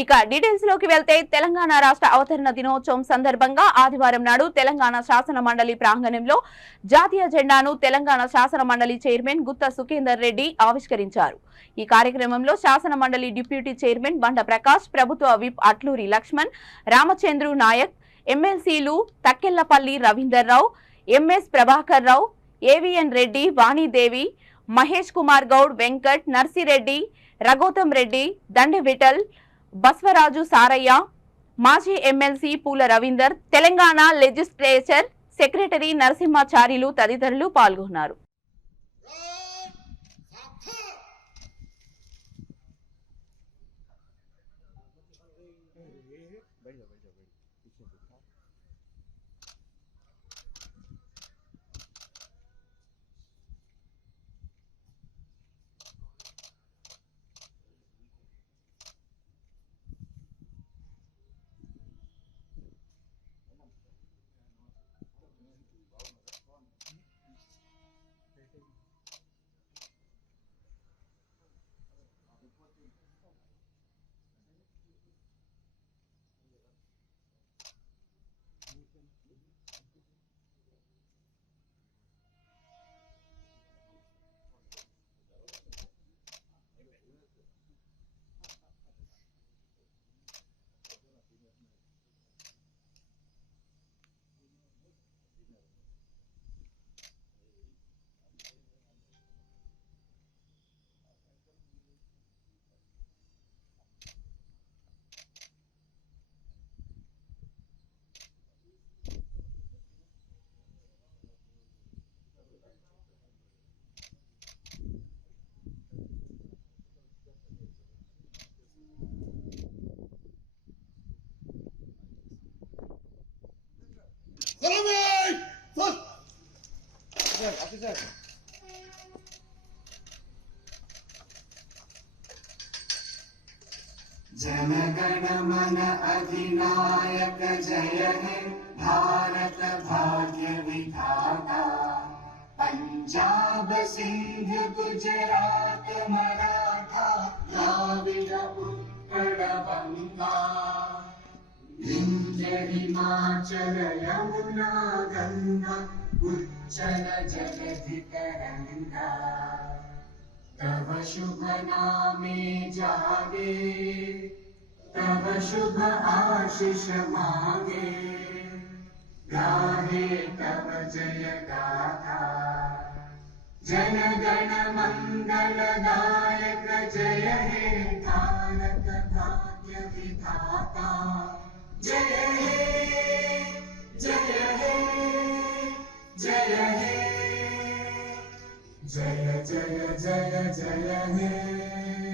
ఇక డీటెయిల్స్ లోకి వెళ్తే తెలంగాణ రాష్ట్ర అవతరణ దినోత్సవం సందర్భంగా ఆదివారం నాడు తెలంగాణ శాసన మండలి ప్రాంగణంలో జాతీయ జెండాను తెలంగాణ శాసన మండలి చైర్మన్ గుత్తా సుఖేందర్ రెడ్డి ఆవిష్కరించారు. ఈ కార్యక్రమంలో శాసన మండలి డిప్యూటీ చైర్మన్ బండ ప్రకాష్, ప్రభుత్వ విప్ అట్లూరి లక్ష్మణ్, రామచంద్రు నాయక్, ఎమ్మెల్సీలు తక్కెళ్లపల్లి రవీందర్రావు, ఎంఎస్ ప్రభాకర్ రావు, ఏవిఎన్ రెడ్డి, వాణిదేవి, మహేష్ కుమార్ గౌడ్, వెంకట్, నర్సిరెడ్డి, రఘోతం రెడ్డి, దండె విఠల్, బస్వరాజు సారయ్య, మాజీ ఎమ్మెల్సీ పూల రవీందర్, తెలంగాణ లెజిస్లేచర్ సెక్రటరీ నరసింహాచార్యులు తదితరులు పాల్గొన్నారు. जनगण मन अधिनायक जय हे भारत भाग्य विधाता। पंजाब सिंध गुजरात मराठा द्राविड उत्कल बंगा, विंध्य हिमाचल यमुना गंगा उच्चल जलधि तरंगा। तव शुभ नामे जागे, तव शुभ आशीष मांगे, गाहे तव जय गाथा। जन गण मंगल दायक जय हे भारत भाग्य विधाता। जय हे जय हे जय हे जय जय जय जय हे।